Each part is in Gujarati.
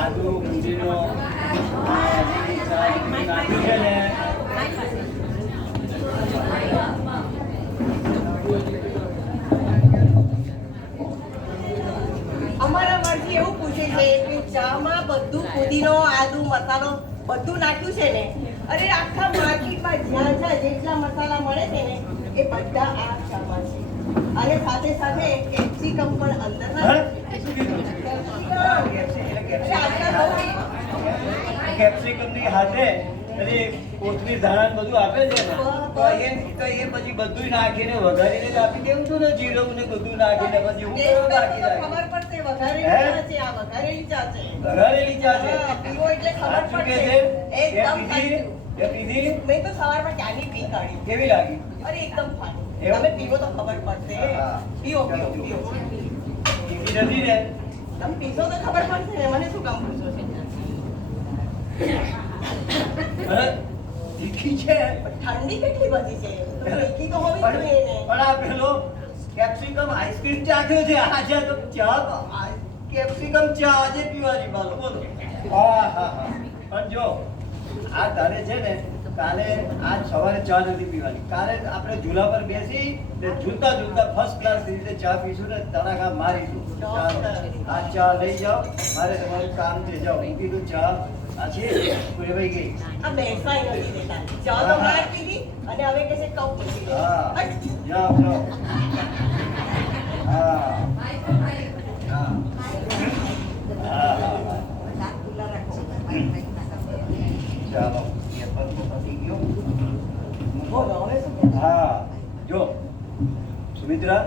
આદુ મંદિરનો નાખ્યું છે ને અમારા મરજી એવું પૂછે છે કે ચામાં બધું પુદીનો આદુ મસાલો બધું નાખ્યું છે ને? અરે આખા માર્કેટમાં જ્યાં જ્યાં જેટલા મસાલા મળે છે ને એ બધા આ ચામાં છે. અને સાથે સાથે કેપ્સિકમ પણ અંદર કેપ્સિકમ ની હાથે કોથમીર ધાણા બધું આપે છે ને તો એ પછી બધું નાખીને વઘારીને જ આપી દેવું છું ને, જીરું ને બધું નાખીને પછી હું નાખી ખબર પડશે વઘારેલી ચા છે. આ વઘારેલી ચા છે. વઘારેલી ચા છે. પીવો એટલે ખબર પડશે. એકદમ સાચું. મેં તો સવારમાં ચાની પી કાઢી. કેવી લાગી? અરે એકદમ ફાઇન. તમે પીવો તો ખબર પડશે. પીવો. પીવી નથી ને? તમે પીશો તો ખબર પડશે ને. મને શું કામ પૂછો છો? તીખી છે. ઠંડી કેટલી બધી છે. તીખી તો હોવી જોઈએ ને. પણ આ પેલો કેપ્સિકમ આઈસ્ક્રીમ ચાખ્યો છે. આજે તો ચા કેપ્સિકમ ચા આજે પીવાની બોલો. પણ જો આ તારે છે ને કાલે આજ સવારે ચા નથી પીવાની. કાલે આપણે ઝૂલા પર બેસી ને ઝૂલતા ફર્સ્ટ ક્લાસ રીતે ચા પીશું ને તડાખા મારીશું. આ ચા લઈ જાઓ, મારે તમારું કામ છે. જાઓ હું કીધું ચા આ છે પૂરેભાઈ ગઈ. આ બેસાઈ નથી દેતા. ચા તો બહાર પીધી અને હવે કે છે કપ પી લે. જાઓ ચાલો હા જો સુમિત્રા,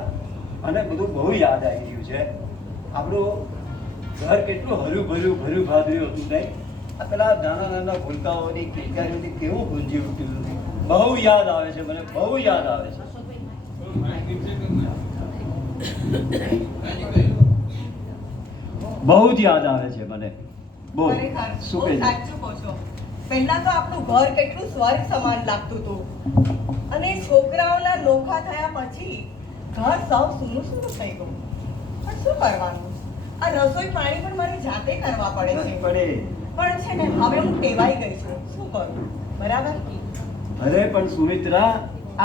મને બધું બહુ યાદ આવી ગયું છે. આપણું ઘર કેટલું હર્યું ભર્યું ભાદર્યું હતું નહીં? આ પેલા નાના ભૂલકાઓની કિલકારીઓથી કેવું ગુંજી ઉઠ્યું. બહુ યાદ આવે છે મને, બહુ યાદ આવે છે. બહુ જ યાદ આવે છે મને. બોલ શું કહે છે? સાચું કહો છો. પહેલા તો આપણું ઘર કેટલું સ્વર્ગ સમાન લાગતું હતું અને છોકરાઓના નોખા થયા પછી ઘર સૌ સૂનું થઈ ગયું. પણ શું કરવાનું? આ રસોઈ પાણી પણ મારી જાતે કરવા પડે છે. પણ છે ને હવે હું ટેવાઈ ગઈ છું. શું કરું? બરાબર? અરે પણ સુમિત્રા,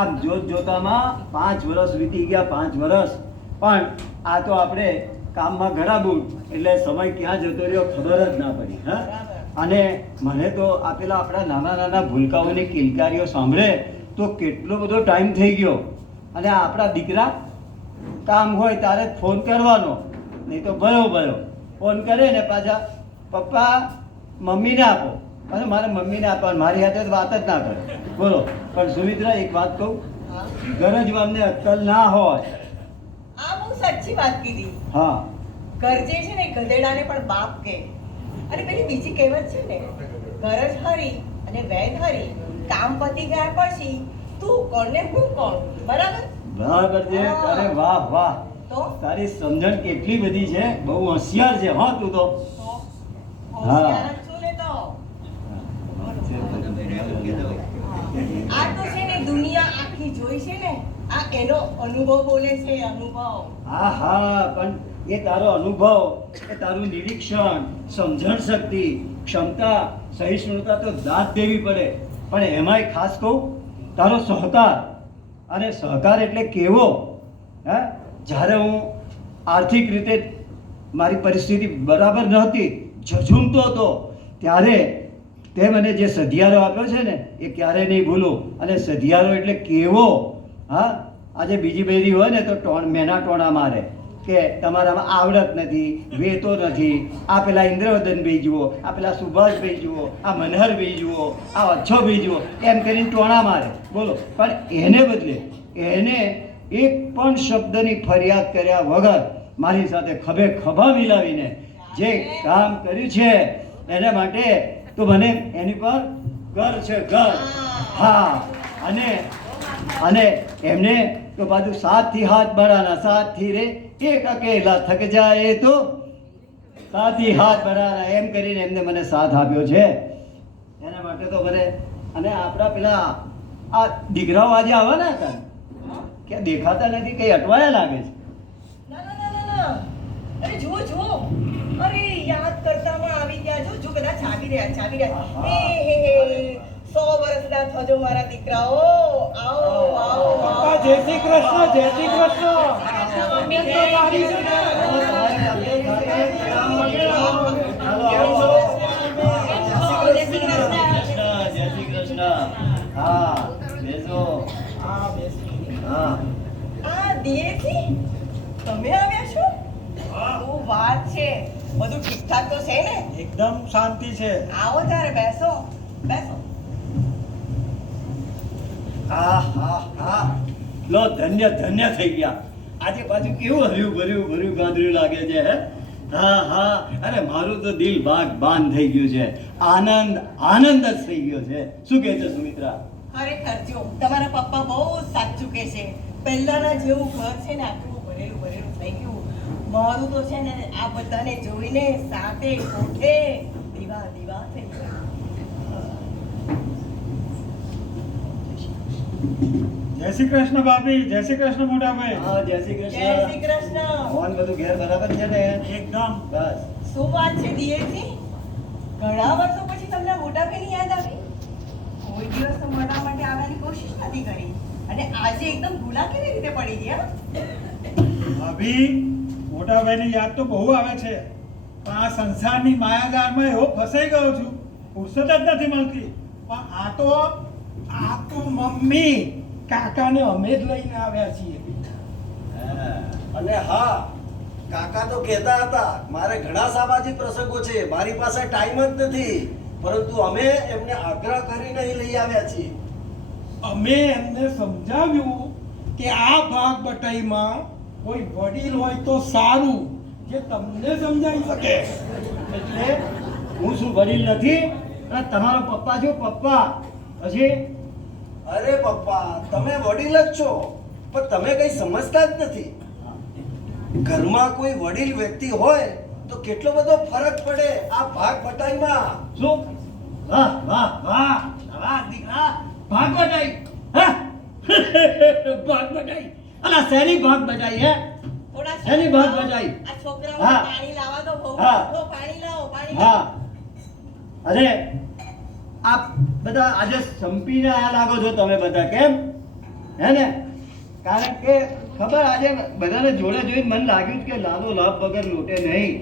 આમ જોતામાં 5 વર્ષ વીતી ગયા. 5 વર્ષ પણ આ તો આપણે કામમાં ગળાબૂટ એટલે સમય ક્યાં જતો રહ્યો ખબર જ ના પડી. હા, અને મને તો આપેલા આપણા નાના ભૂલકાઓની કિલકારીઓ સાંભળે તો કેટલો બધો ટાઈમ થઈ ગયો. અને આપણા દીકરા કામ હોય ત્યારે જ ફોન કરવાનો, નહીં તો ભયો ફોન કરે ને પાછા પપ્પા મમ્મીને આપો, અને મારે મમ્મીને આપવાનું, મારી સાથે વાત જ ના કરે. બોલો. પણ સુમિત્રા એક વાત કહું, ગરજવાનને અક્કલ ના હોય. આ બહુ સાચી વાત કીધી. હા, ગરજે છે ને ગધેડાને પણ બાપ કહે. અને પેલી બીજી કહેવત છે ને, ગરજ હરી અને વેદ હરી, કામ પતી ગયા પછી તું કોણ ને હું કોણ. બરાબર છે. અરે વાહ, તો તારી સમજણ કેટલી બધી છે. બહુ હોશિયાર છે હા તું તો. હોશિયાર જ છું ને તો. આ તો છે ને દુનિયા આખી જોઈ છે ને, આ એનો અનુભવ બોલે છે. અનુભવ. હા, પણ એ તારો અનુભવ, એ તારું નિરીક્ષણ, સમજણ શક્તિ, ક્ષમતા, સહિષ્ણુતા તો દાદ દેવી પડે. પણ એમાંય ખાસ કહું, તારો સહકાર. અને સહકાર એટલે કેવો? હા, જ્યારે હું આર્થિક રીતે મારી પરિસ્થિતિ બરાબર નહોતી, ઝઝૂમતો હતો, ત્યારે તે મને જે સધિયારો આપ્યો છે ને એ ક્યારેય નહીં ભૂલું. અને સધિયારો એટલે કેવો? હા, આજે બીજી બેરી હોય ને તો મેના ટોણા મારે કે તમારામાં આવડત નથી, વેતો નથી, આ પેલા ઇન્દ્રવદનભાઈ જુઓ, આ પેલા સુભાષભાઈ જુઓ, આ મનહરભાઈ જુઓ, આ અચ્છોભાઈ જુઓ, એમ કરીને ટોણા મારે. બોલો. પણ એને બદલે એને એક પણ શબ્દની ફરિયાદ કર્યા વગર મારી સાથે ખભે ખભા મિલાવીને જે કામ કર્યું છે એના માટે તો મને એની પર ગર્વ છે, ગર્વ. હા, અને એમને તો પાછું 7 થી હાથ બઢાના, 7 થી રે એક અકેલા થક જાય તો 7 થી હાથ બઢાના, એમ કરીને એમને મને સાથ આપ્યો છે. એના માટે તો મને. અને આપણા પેલા આ દીકરાઓ આજે આવવાના હતા કે દેખાતા નથી, કઈ અટવાયા લાગે છે. ના. અરે જુઓ આવી રહ્યા હે હે હે 100 વર્ષના થજો મારા દીકરાઓ આવો આવો પપ્પા જય શ્રી કૃષ્ણ જય શ્રી કૃષ્ણ જય શ્રી કૃષ્ણ. હા બેસો. હા આ દિયેજી તમે આવ્યા છો શું વાત છે બધું ઠીકઠાક તો છે ને એકદમ શાંતિ છે. આવો ત્યારે બેસો બેસો હા હા હા લો ધન્ય ધન્ય થઈ ગયા. આજે પાછું કેવું હર્યું ભર્યું ગાંધર્યું લાગે છે હે. હા હા અરે મારું તો દિલ ભાગ બાન થઈ ગયું છે. આનંદ આનંદ જ થઈ ગયો છે. શું કહે છે સુમિત્રા? ખરેખર જો તમારા પપ્પા બહુ સાચું કહે છે પહેલાના જેવું ઘર છે ને આટલું ભરેલું થઈ ગયું મારું તો છે ને આ બધાને જોઈને સાથે કોઠે દીવા દીવા થઈ ગયા. જય શ્રી કૃષ્ણ ભાભી જય શ્રી કૃષ્ણ મોટા ભાઈ. હા જય શ્રી જય શ્રી કૃષ્ણ. કૃષ્ણ મોહન બધું ઘેર બરાબર છે ને? એકદમ. બસ શું વાત છે દિયેજી ઘણા વર્ષો પછી તમને મોટા ભાઈની યાદ આવી કોઈ દિવસ તો મળવા માટે આવવાની કોશિશ નથી કરી અને આજે એકદમ ભૂલા કેવી રીતે પડી ગયા ભાભી મોટા ભાઈની યાદ તો બહુ આવે છે પણ આ સંસારની માયાજાળમાં એવો ફસાઈ ગયો છું ફુરસત જ નથી મળતી. પણ આ તો મમ્મી કાકાને અમે જ લઈને આવ્યા છીએ. અને હા કાકા તો કહેતા હતા મારે ઘણા સામાજિક પ્રસંગો છે મારી પાસે ટાઈમ જ નથી પરંતુ અમે એમને આગ્રહ કરીને અહીં લઈ આવ્યા છીએ. અમે એમને સમજાવ્યું કે આ ભાગ બટાઈમાં કોઈ વડીલ હોય તો સારું જે તમને સમજાવી શકે. એટલે હું શું વડીલ નથી? અને તમારો પપ્પા જો પપ્પા હજી અરે પપ્પા તમે વડીલ જ છો પણ તમે કઈ સમજતા જ નથી. ઘરમાં કોઈ વડીલ વ્યક્તિ હોય તો કેટલો બધો ફરક પડે આ ભાગ બટાઈમાં. શું? વાહ વાહ વાહ વાહ દીકરા ભાગ બટાઈ હા ભાગ બટાઈ અલા શેની ભાગ બટાઈ હે થોડા એની વાત બજાઈ. આ છોકરાઓને હા. પાણી લાવવા દો બહુ હા. તો પાણી લાવો પાણી હા લાવો. અરે આપ બધા આજે સંપીને આયા લાગો છો તમે બધા કેમ હે ને? કારણ કે ખબર આજે બધાને જોડે જોઈને મને લાગ્યું કે લાલો લાભ વગર લોટે નહીં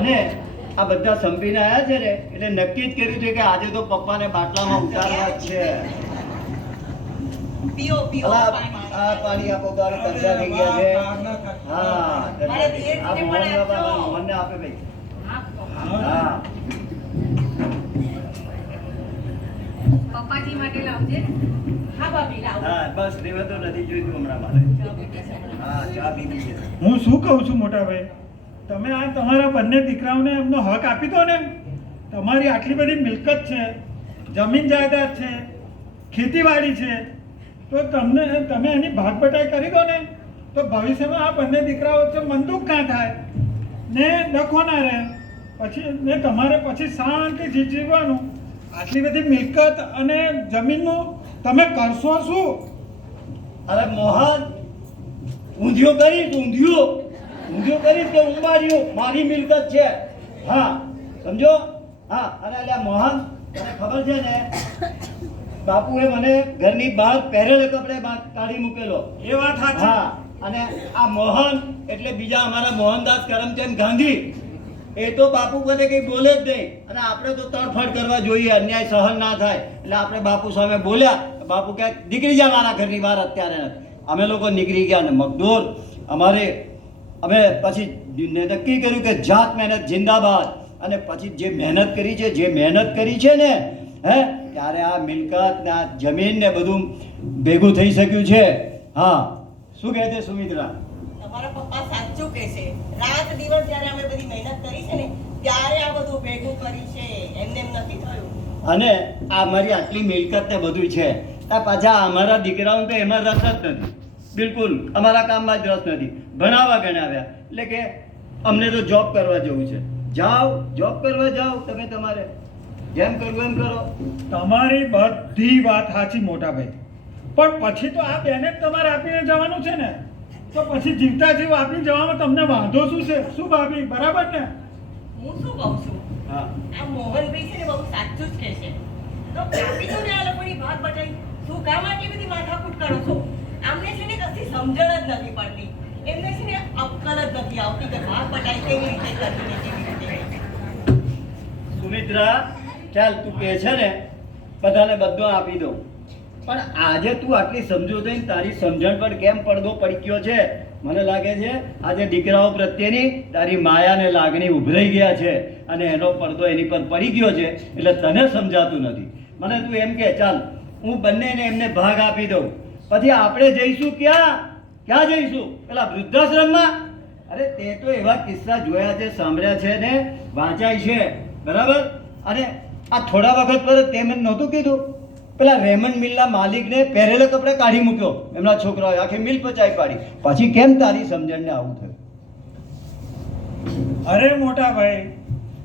અને આ બધા સંપીને આયા છે ને એટલે નક્કી જ કર્યું છે કે આજે તો પપ્પાને બાટલામાં ઉતારવા જ છે. પીઓ પીઓ અલા, પાણી. આ પાણી આપો ગાડી કંસા થઈ ગયા છે. હા મારે ધીરે આ ધીરે પણ આપજો. મોહનને આપે ભાઈ. હા. હા પપ્પાજી માટે લાવજે. હા ભાભી લાવો હા બસ લેવા તો નથી જોઈતું હમણાં મારે. હા ચા પીવી છે. હું શું કહું છું મોટા ભાઈ તમે આ તમારા બંને દીકરાઓને એમનો હક આપી દો ને. તમારી આટલી બધી મિલકત છે જમીન જાયદાદ છે ખેતીવાડી છે તો તમે એની ભાગબટાઈ કરી દો ને તો ભવિષ્યમાં આ બંને દીકરાઓ વચ્ચે મનદુખ ના થાય ને ડખો ના રહે પછી ને તમારે પછી શાંતિથી જીવવાનું. આટલી બધી મિલકત અને જમીનનું તમે કરશો શું? અરે મોહન ઊંધિયો કરીશ ઊંધિયો કરીશ કે ઉંબાડિયું મારી મિલકત છે. હા સમજો. હા અને અલ્યા મોહન તને ખબર છે ને બાપુએ મને ઘરની બહાર પહેરેલા કપડે બહાર કાઢી મૂકેલો. એ વાત સાચી. હા અને આ મોહન એટલે બીજા અમારા મોહનદાસ કરમચંદ ગાંધી એ તો બાપુ મને કંઈ બોલે જ નહીં અને આપણે તો તડફડ કરવા જોઈએ અન્યાય સહન ના થાય એટલે આપણે બાપુ સામે બોલ્યા બાપુ કહે નીકળી જા મારા ઘરની બહાર અત્યારે નથી. અમે લોકો નીકળી ગયા ને મગદોર અમે પછી નક્કી કર્યું કે જાત મહેનત જિંદાબાદ અને પછી જે મહેનત કરી છે ને હે ત્યારે આ મિલકત ને આ જમીન ને બધું ભેગું થઈ શક્યું છે. હા શું કહે છે સુમિત્રા? તમારા પપ્પા સાચું કહે છે રાત દિવસ જ્યારે અમે બધી મહેનત કરી છે ને ત્યારે આ બધું ભેગું કર્યું છે એમને એમ નથી થયું. અને આ મારી આટલી મિલકત ને બધું છે આ પાછા અમારા દીકરાઓને તો એમાં રસ જ નથી બિલકુલ અમારા કામમાં જ રસ નથી. ભણાવવા ગણાવ્યા એટલે કે અમને તો જોબ કરવા જવું છે. જાઓ જોબ કરવા જાઓ તમે તમારે જેમ કરવું એમ કરો. તમારી બધી વાત સાચી મોટા ભાઈ પણ પછી તો આ બેને જ તમારે આપીને જવાનું છે ને તો પછી જીવતા જીવ આપીને જવામાં તમને વાંધો શું છે? શું ભાભી બરાબર ને? હું શું કહું છું હા આ મોહનભાઈ છે ને બહુ સાચું જ કહે છે. તો કાપી દો ને આ લોકોની ભાગ બટાઈ. શું કામ આટલી બધી માથાકૂટ કરો છો? આમને છે ને કશી સમજણ જ નથી પડતી. એમને છે ને અક્કલ જ નથી આવતી કે ભાગ બટાઈ કેવી રીતે કરવી ને કેવી રીતે. સુમિત્રા, ચાલ તું કહે છે ને બધાને બધું આપી દઉં, પણ આજે તું આટલી સમજુ થઈને તારી સમજણ પર કેમ પડદો પડી ગયો છે? મને લાગે છે આજે દીકરાઓ પ્રત્યેની તારી માયા ને લાગણી ઉભરાઈ ગયા છે અને એનો પડદો એની પર પડી ગયો છે, એટલે તને સમજાતું નથી. મને તું એમ કે ચાલ હું બંનેને એમને ભાગ આપી દઉં, પછી આપણે જઈશું ક્યાં જઈશું? પેલા વૃદ્ધાશ્રમમાં? અરે તે તો એવા કિસ્સા જોયા છે, સાંભળ્યા છે ને વાંચાય છે, બરાબર? અને આ થોડા વખત પર તે મને નહોતું કીધું પેલા રેમન્ડ મિલના માલિકને પહેરેલા કપડાં કાઢી મૂક્યો, એમના છોકરાઓએ આખી મિલ પચાવી પાડી. પછી કેમ તારી સમજણને આવું થયું? અરે મોટા ભાઈ,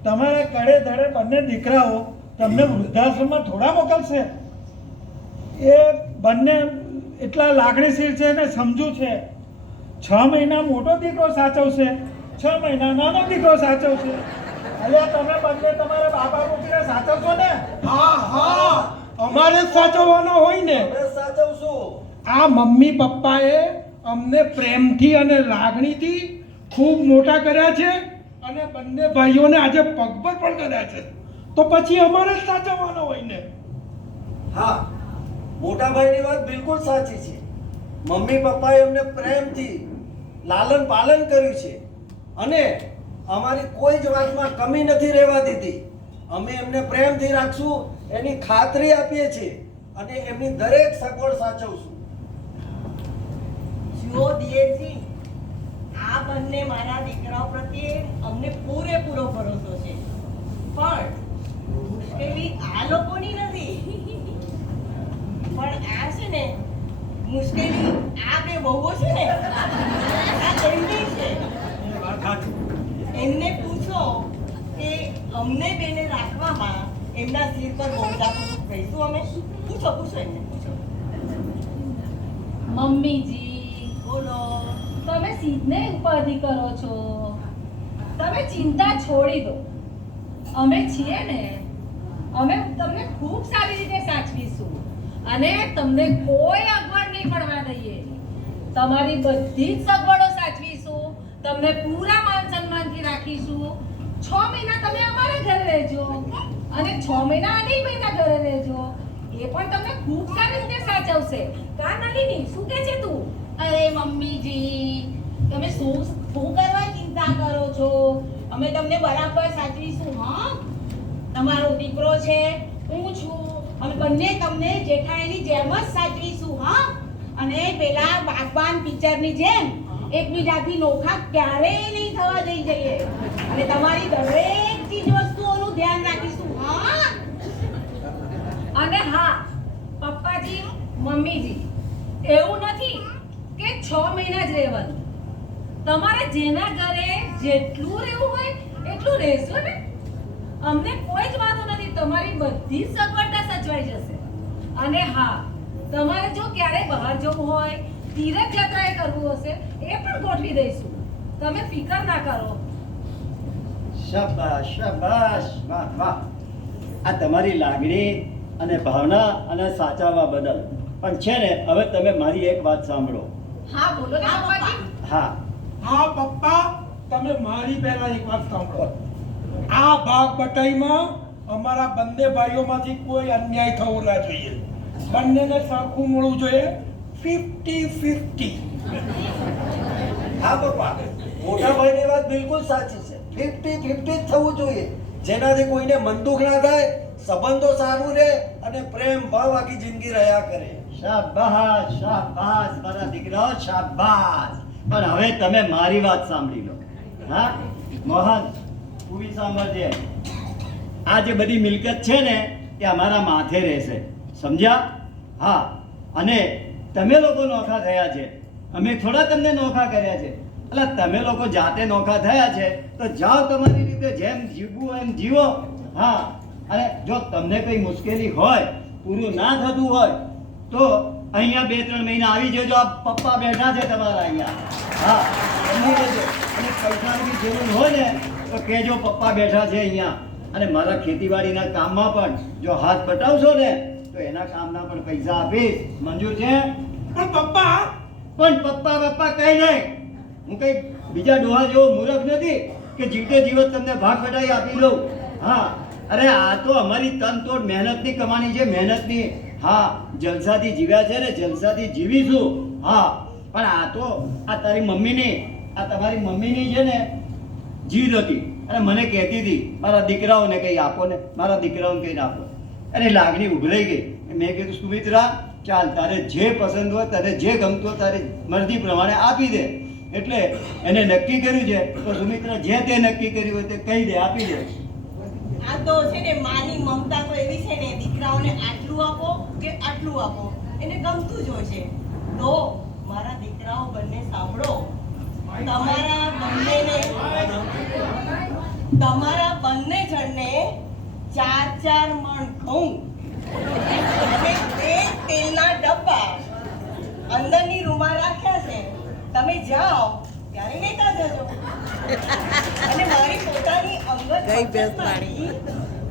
તમારા કડે ધડે બંને દીકરાઓ તમને વૃદ્ધાશ્રમમાં થોડા મોકલશે? એ બંને એટલા લાગણીશીલ છે ને સમજુ છે. 6 મહિના મોટો દીકરો સાચવશે, 6 મહિના નાનો દીકરો સાચવશે. અલ્યા તમે બંને તમારા બાપા મૂકીને સાચવશો ને? હા અમારે જ સાચવવાનો હોય ને. અમે સાચવશું. આ મમ્મી પપ્પાએ અમને પ્રેમથી અને લાગણીથી ખૂબ મોટા કર્યા છે અને બંને ભાઈઓને આજે પગભર પણ કર્યા છે, તો પછી અમારે જ સાચવવાનો હોય ને. હા, મોટા ભાઈની વાત બિલકુલ સાચી છે. મમ્મી પપ્પાએ અમને પ્રેમથી લાલન પાલન કર્યું છે અને અમારી કોઈ જ વાતમાં કમી નથી રહેવા દીધી. અમે એમને પ્રેમથી રાખશું એની ખાતરી આપીએ છીએ અને એમની દરેક સગવડ સાચવશું. જુઓ દિયેરજી, આ બંને મારા દીકરાઓ પ્રત્યે અમને પૂરેપૂરો ભરોસો છે, પણ મુશ્કેલી આ લોકોની નથી, પણ આ છે ને મુશ્કેલી આ બે વહુઓ છે ને આ એમની છે. એમને પૂછો કે અમને બેને રાખવામાં એમના સિર પર બોલતા કહીશું અમે? પૂછો એમને પૂછો. મમ્મીજી, બોલો. તમે સીધને ઉપાધિ કરો છો. તમે ચિંતા છોડી દો. અમે છીએ ને, અમે તમને ખૂબ સારી રીતે સાચવીશું અને તમને કોઈ અગવડ નહીં પડવા દઈએ. તમારી બધી જ સગવડો સાચવીશું, તમને પૂરા માન સન્માનથી રાખીશું. 6 મહિના તમે અમારા ઘરે રહેજો અને 6 મહિના અનિલભાઈના ઘરે રહેજો. એ પણ તમને ખૂબ સારી રીતે સાચવશે. કા નલિની, શું કહે છે તું? અરે મમ્મીજી, તમે શું કરવા ચિંતા કરો છો? અમે તમને બરાબર સાચવીશું. હા, તમારો દીકરો છે, હું છું, અમે બંને તમને જેઠાણીની જેમ જ સાચવીશું. હા, અને પેલા બાગબાન પિક્ચરની જેમ એકબીજાથી નોખા ક્યારેય નહીં થવા દઈ જઈએ અને તમારી દરેક ચીજ વસ્તુઓનું ધ્યાન રાખીશું. હા, અને હા પપ્પાજી, મમ્મીજી, એવું નથી કે 6 મહિના જ રહેવાનું. તમારે જેના ઘરે જેટલું રહેવું હોય એટલું રહેશો ને. અમને કોઈ જ વાંધો નથી, તમારી બધી જ સગવડતા સચવાઈ જશે. અને હા, તમારે જો ક્યારેય બહાર જવું હોય, તીરથ યાત્રાએ કરવું હશે, એ પણ ગોઠવી દઈશું. તમે ફિકર ના કરો. શાબાશ શાબાશ, વાહ વાહ! આ તમારી લાગણી અને ભાવના અને સાચવવા બદલ. પણ છે ને, હવે તમે મારી એક વાત સાંભળો. હા બોલો ને પપ્પાજી. હા, હા પપ્પા, તમે મારી પહેલા એક વાત સાંભળો. આ ભાગ બટાઈમાં અમારા બંને ભાઈઓમાંથી કોઈ અન્યાય થવો ના જોઈએ. બંનેને સરખું મળવું જોઈએ, 50-50. હા પપ્પા, મોટા ભાઈની વાત બિલકુલ સાચી છે. 50-50 જ થવું જોઈએ, જેનાથી કોઈને મન દુઃખ ના થાય, સંબંધો સારું રહે અને પ્રેમ ભાવ આખી જિંદગી રહ્યા કરે. શાબાશ શાબાશ મારા દીકરાઓ, શાબાશ! પણ હવે તમે મારી વાત સાંભળી લો. હા મોહન, તું બી સાંભળજે. આ જે બધી મિલકત છે ને એ અમારા માથે રહેશે, સમજ્યા? હા, અને તમે લોકો નોખા થયા છે, અમે થોડા તમને નોખા કર્યા છે. એટલે તમે લોકો જાતે નોખા થયા છે તો જાઓ તમારી રીતે, જેમ જીવવું એમ જીવો. હા, અને જો તમને કઈ મુશ્કેલી હોય, પૂરું ના થતું હોય તો અહીંયા 2-3 મહિના આવી જજો. આ પપ્પા બેઠા છે તમારા અહીંયા. હા, સમજી લેજો. અને પૈસાની જરૂર હોય ને તો કહેજો, પપ્પા બેઠા છે અહીંયા. અને મારા ખેતીવાડીના કામમાં પણ જો હાથ બટાવશો ને તો એના કામના પણ પૈસા આપીશ. મંજૂર છે? પણ પપ્પા પણ પપ્પા કઈ નહીં. હું કઈ બીજા ડોહા જેવો મૂર્ખ નથી કે જીવતે જીવત તમને ભાગ બટાઈ આપી દઉં. હા, અરે આ તો અમારી તનતોડ મહેનતની કમાણી છે, મહેનતની. હા, જલસાથી જીવ્યા છે ને જલસાથી જીવીશું. હા, પણ આ તો આ તારી મમ્મીની, આ તમારી મમ્મીની છે ને જીદ હતી અને મને કહેતી હતી મારા દીકરાઓને કંઈ આપો ને, મારા દીકરાઓને કંઈ આપો. અને લાગણી ઉભરાઈ ગઈ. મેં કીધું સુમિત્રા ચાલ, તારે જે પસંદ હોય, તારે જે ગમતું હોય તારી મરજી પ્રમાણે આપી દે. એટલે એને નક્કી કર્યું છે તો સુમિત્રા જે તે નક્કી કર્યું હોય તે કહી દે, આપી દે. આ તો છે ને માની મમતા તો એવી છે ને, દીકરાઓને આટલું આપો કે આટલું આપો, એને ગમતું જ હોય છે. તો મારા દીકરાઓ બંને સાંભળો, તમારા બંને જણને 4-4 મણ ઘઉં અને 2 તેલના ડબ્બા અંદરની રૂમમાં રાખ્યા છે. તમે જાઓ ત્યારે લેતા જજો. અને મારી પોતાની અંગત બચતમાંથી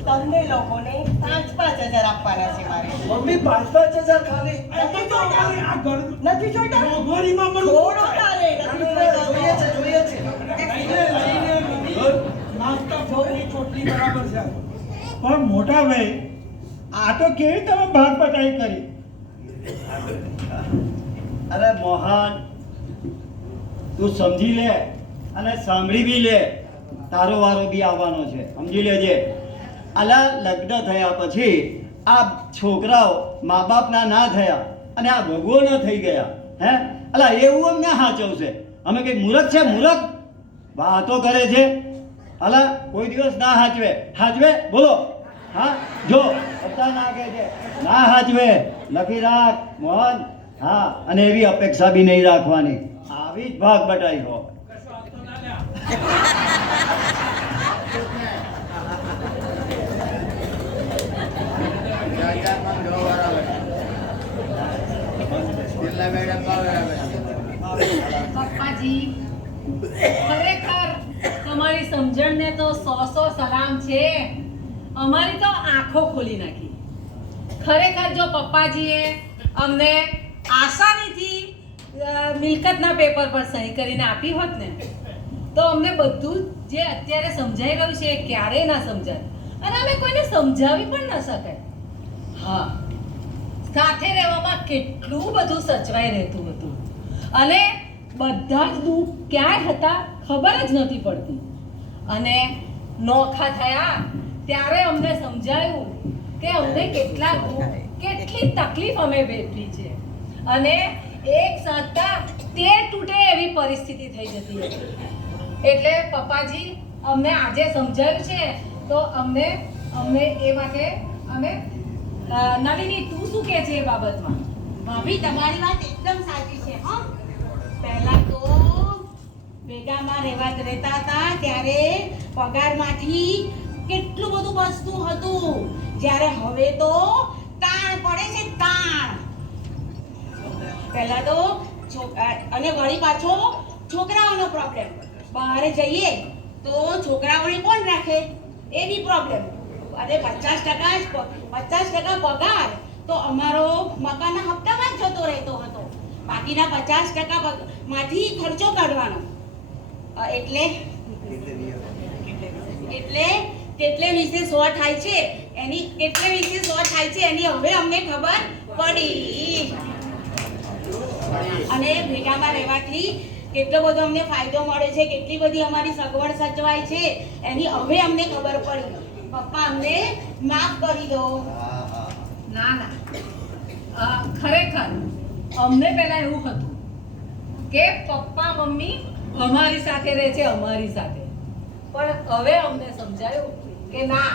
તમને લોકોને 5,000 આપવાના છે મારે. મમ્મી 5,000 ખાલી? એમાં તો અમારે આ ઘર નથી જોઈતા? મોંઘવારીમાં પણ થોડો તારે નથી જોઈતા. જોઈએ છે લઈને નાસ્તા ફોડની ચોટલી બરાબર છે. પણ મોટા ભાઈ, આ તો કેવી તમે ભાગ બટાઈ કરી? અરે મોહન, તું સમજી લે અને સાંભળી બી લે. તારો વારો બી આવવાનો છે, સમજી લેજે. અલા લગ્ન થયા પછી આ છોકરાઓ મા બાપના ના થયા અને આ ભગવો ન થઈ ગયા. હે અલા એવું અમને સાચવશે? અમે કઈ મૂર્ખ છે? મૂર્ખ વાતો કરે છે. અલા કોઈ દિવસ ના હાચવે. હાચવે? બોલો. હા, જો બધા ના કહે છે ના હાચવે. લખી રાખ મોહન. હા, અને એવી અપેક્ષા બી નહીં રાખવાની. આવી જ ભાગ બટાઈ હો. પપ્પાજી, ખરેખર તમારી સમજણને તો 100 સલામ છે. અમારી તો આંખો ખોલી નાખી. ખરેખર જો પપ્પાજીએ અમને આસાનીથી મિલકતના પેપર પર સહી કરીને આપી હોત ને તો અમને બધું જે અત્યારે સમજાઈ રહ્યું છે એ ક્યારેય ના સમજાય અને અમે કોઈને સમજાવી પણ ન શકાય. હા, સાથે રહેવામાં કેટલું બધું સચવાઈ રહેતું હતું અને બધા જ દુઃખ ક્યાંય હતા ખબર જ નથી પડતી. અને નોખા થયા ત્યારે અમને સમજાયું કે અમને કેટલા દુઃખ, કેટલી તકલીફ અમે વેઠવી છે અને એક સાથતા 13 તૂટે એવી પરિસ્થિતિ થઈ જતી હતી. એટલે પપ્પાજી અમને આજે સમજાયું છે તો અમને એ માટે અમે નલિની તું શું કહે છે એ બાબતમાં? ભાભી તમારી વાત એકદમ સાચી છે. હા, પહેલા તો ભેગામાં રહેતા હતા ત્યારે પગારમાંથી કેટલું બધું બચતું હતું, જ્યારે હવે તો તાણ પડે છે, તાણ. પહેલા તો અને વળી પાછો છોકરાઓનો પ્રોબ્લેમ. બહાર જઈએ તો છોકરાઓને કોણ રાખે એ બી પ્રોબ્લેમ. અને 50% પગાર તો અમારો મકાનના હપ્તામાં જ જતો રહેતો હતો. બાકીના 50% માંથી ખર્ચો કાઢવાનો. એટલે વિશે 100 થાય છે એની હવે અમને ખબર પડી. અને ભેગામાં રહેવાથી કેટલો બધો અમને ફાયદો મળે છે, કેટલી બધી અમારી સગવડ સચવાય છે એની હવે અમને ખબર પડી. પપ્પા અમને માફ કરી દો. ના ખરેખર અમને પહેલા એવું હતું કે પપ્પા મમ્મી અમારી સાથે રહે છે, અમારી સાથે. પણ હવે અમને સમજાયું કે ના,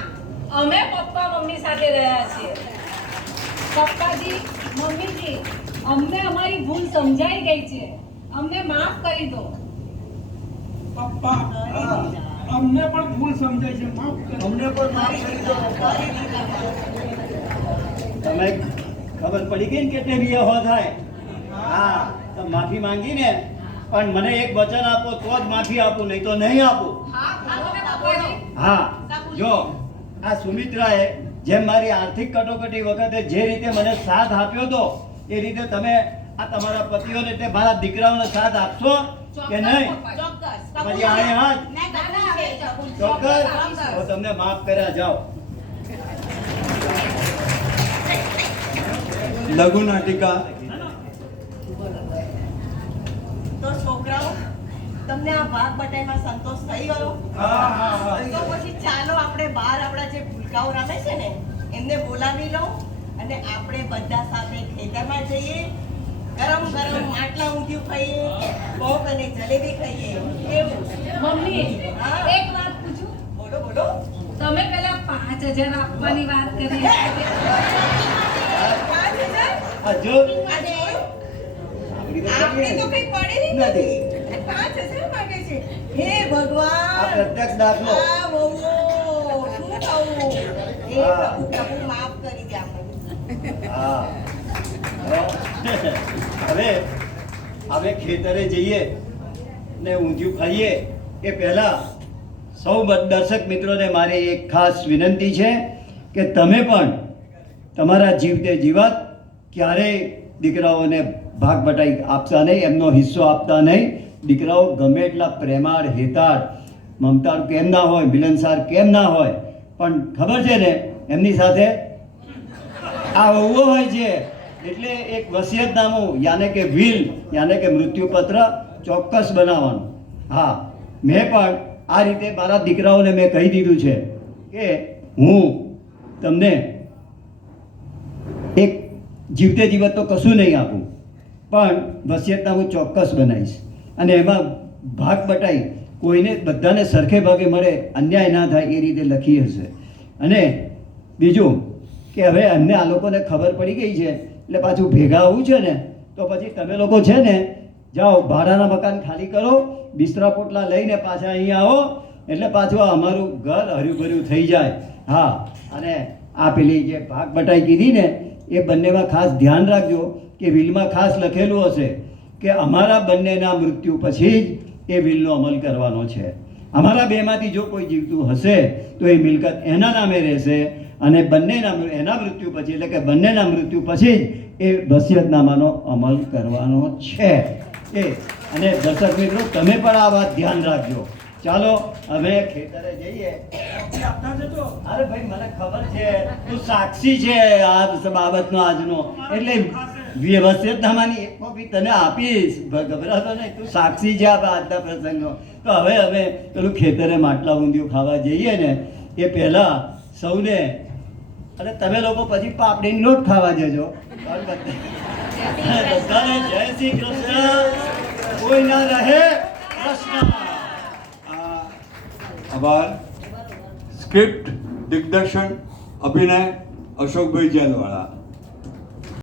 અમે પપ્પા મમ્મી સાથે રહ્યા છીએ. પપ્પાજી, મમ્મીજી, અમને અમારી ભૂલ સમજાઈ ગઈ છે, અમને માફ કરી દો. પપ્પા અમને પણ ભૂલ સમજાય છે, માફ કરો. અમને પણ માફ કરી દો પપ્પા. તમે ખબર પડી ગઈ ને કેટલે બી હો થાય. હા, તો માફી માંગી ને, પણ મને એક વચન આપો તો જ માફી આપું, નહીં તો નહીં આપું. હા, આપો ને પપ્પાજી. હા, જો આ સુમિત્રાએ જેમ મારી આર્થિક કટોકટી વખતે જે રીતે મને સાથ આપ્યો હતો એ રીતે તમે આ તમારા પતિઓને એટલે મારા દીકરાઓને સાથ આપશો કે નહીં? ચોક્કસ પછી આને હાથ ના, કબૂલ છે. ચોક્કસ તો તમને માફ કર્યા જાઓ. લઘુ નાટિકા તો છોકરાઓ તમને આ ભાગ બટાઈમાં સંતોષ થઈ ગયો? તો પછી ચાલો આપણે બહાર આપણા જે ભૂલકાઓ રમે છે ને એમને બોલાવી લો અને આપણે બધા સાથે ખેતરમાં જઈએ, ગરમ ગરમ માટલા ઊંધિયું ખાઈએ, પોક અને જલેબી ખાઈએ. કેવું? મમ્મી હા. એક વાત પૂછું? બોલો બોલો. તમે પેલા 5000 આપવાની વાત કરી 5,000? આ જો આ જોયું? આપણી આપણે તો કંઈ પડેલી નથી. 5,000 માંગે છે. હે ભગવાન, આ પ્રત્યક્ષ દાખલો. આ વહુઓ, શું થવું? હે હા. પ્રભુ, પ્રભુ માફ કરી દે આપણને. હા હવે અમે ખેતરે જઈએ ને ઊંધિયું ખાઈએ એ પહેલા સૌ દર્શક મિત્રોને મારી એક ખાસ વિનંતી છે કે તમે પણ તમારા જીવતે જીવાત ક્યારેય દીકરાઓને ભાગ બટાઈ આપતા નહીં, એમનો હિસ્સો આપતા નહીં. દીકરાઓ ગમે એટલા પ્રેમાળ, હેતાળ, મમતાળ કેમ ના હોય, મિલનસાર કેમ ના હોય, પણ ખબર છે ને એમની સાથે આ વહુઓ હોય છે એટલે એક વસિયતનામું યાને કે વિલ યાને કે મૃત્યુપત્ર ચોક્કસ બનાવવાનું. હા, મેં પણ આ રીતે મારા દીકરાઓને મેં કહી દીધું છે કે હું તમને એક જીવતે જીવત તો કશું નહીં આપું, પણ વસિયતનામું ચોક્કસ બનાવીશ અને એમાં ભાગ બટાઈ કોઈને બધાને સરખે ભાગે મળે, અન્યાય ના થાય એ રીતે લખી હશે. અને બીજું કે હવે અમને આ લોકોને ખબર પડી ગઈ છે એટલે પાછું ભેગા આવવું છે ને તો પછી તમે લોકો છે ને જાઓ ભાડાના મકાન ખાલી કરો, બિસ્તરા પોટલા લઈને પાછા અહીંયા આવો એટલે પાછું આ અમારું ઘર હર્યું ભર્યું થઈ જાય. હા, અને આ પેલી જે ભાગ બટાઈ કીધી ને એ બંનેમાં ખાસ ધ્યાન રાખજો કે વિલમાં ખાસ લખેલું હશે કે અમારા બંનેના મૃત્યુ પછી જ એ વિલનો અમલ કરવાનો છે. અમારા બેમાંથી જો કોઈ જીવતું હશે તો એ મિલકત એના નામે રહેશે અને એના મૃત્યુ પછી એટલે કે બંનેના મૃત્યુ પછી જ એ વસિયતનામાનો અમલ કરવાનો છે. અને દર્શક મિત્રો તમે પણ આ વાત ધ્યાન રાખજો. ચાલો અમે ખેતરે જઈએ. અરે ભાઈ મને ખબર છે તું સાક્ષી છે આ બાબતનો આજનો, એટલે વસિયતનામાની એક કોપી તને આપીશ, ગભરાતો નહીં, તું સાક્ષી છે આ આજના પ્રસંગનો. તો હવે અમે પેલું ખેતરે માટલા ઊંધિયું ખાવા જઈએ ને એ પહેલા સૌને, અને તમે લોકો પછી પાપડીની લોટ ખાવા જજો. બધાને જય શ્રી કૃષ્ણ. કોઈ ના રહે કૃષ્ણ. આભાર. સ્ક્રિપ્ટ દિગ્દર્શન અભિનય અશોકભાઈ જેલવાળા.